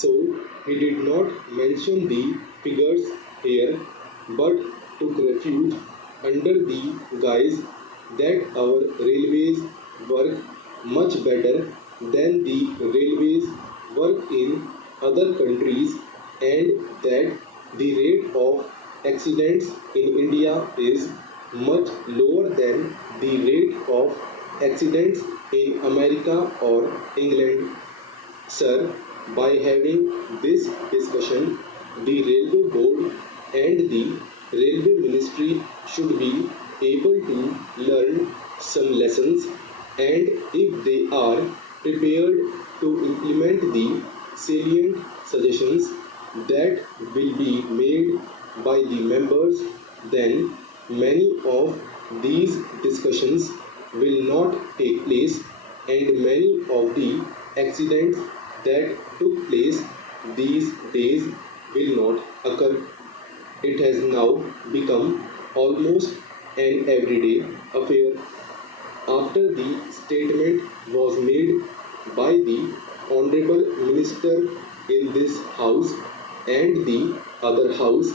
So he did not mention the figures here but took refuge under the guise that our railways work much better than the railways work in other countries and that the rate of accidents in India is much lower than the rate of accidents in America or England. Sir, by having this discussion, the Railway Board and the Railway Ministry should be able to learn some lessons, and if they are prepared to implement the salient suggestions that will be made by the members, then many of these discussions will not take place and many of the accidents that took place these days will not occur. It has now become almost an everyday affair. After the statement was made by the Honorable Minister in this House and the other House,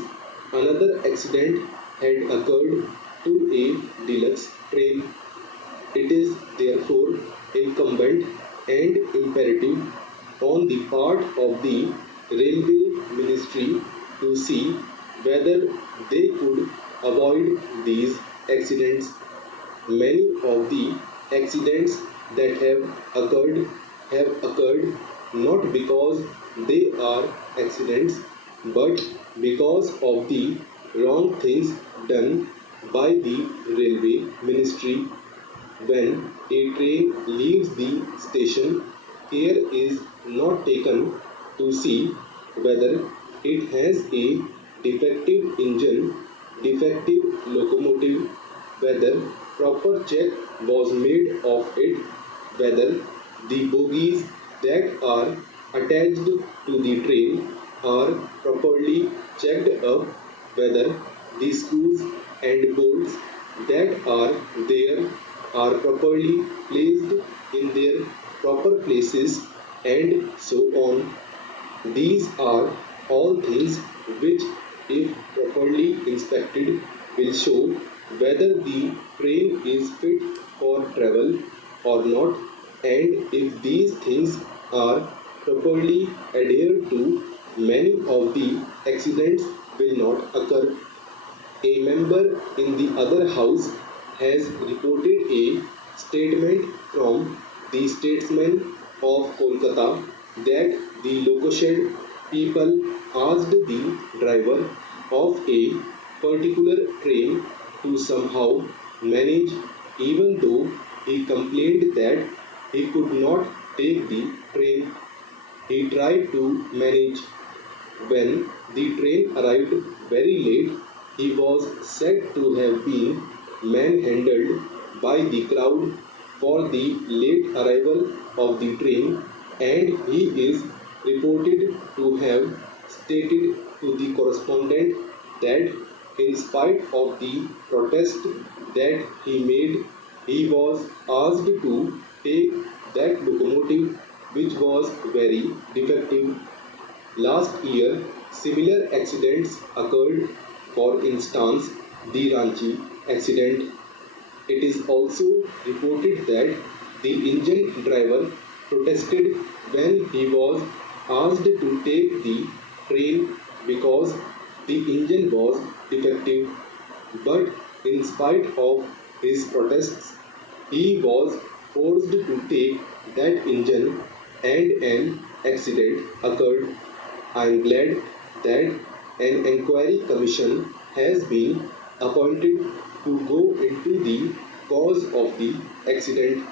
another accident had occurred to a deluxe train. It is therefore incumbent and imperative on the part of the Railway Ministry to see whether they could avoid these accidents. Many of the accidents that have occurred not because they are accidents but because of the wrong things done by the Railway Ministry. When a train leaves the station, care is not taken to see whether it has a defective engine, defective locomotive, whether proper check was made of it, whether the bogies that are attached to the train are properly checked up, whether the screws and bolts that are there are properly placed in their proper places, and so on. These are all things which, if properly inspected, will show whether the train is fit for travel or not, and if these things are properly adhered to, many of the accidents will not occur. A member in the other house has reported a statement from the statesman of Kolkata that the Lokoshed people asked the driver of a particular train to somehow manage, even though he complained that he could not take the train. He tried to manage. When the train arrived very late, he was said to have been manhandled by the crowd for the late arrival of the train, and he is reported to have stated to the correspondent that in spite of the protest that he made, he was asked to take that locomotive which was very defective. Last year, similar accidents occurred, for instance, the Ranchi accident. It is also reported that the engine driver protested when he was asked to take the train because the engine was defective. But in spite of his protests, he was forced to take that engine and an accident occurred. I am glad that an inquiry commission has been appointed to go into the cause of the accident.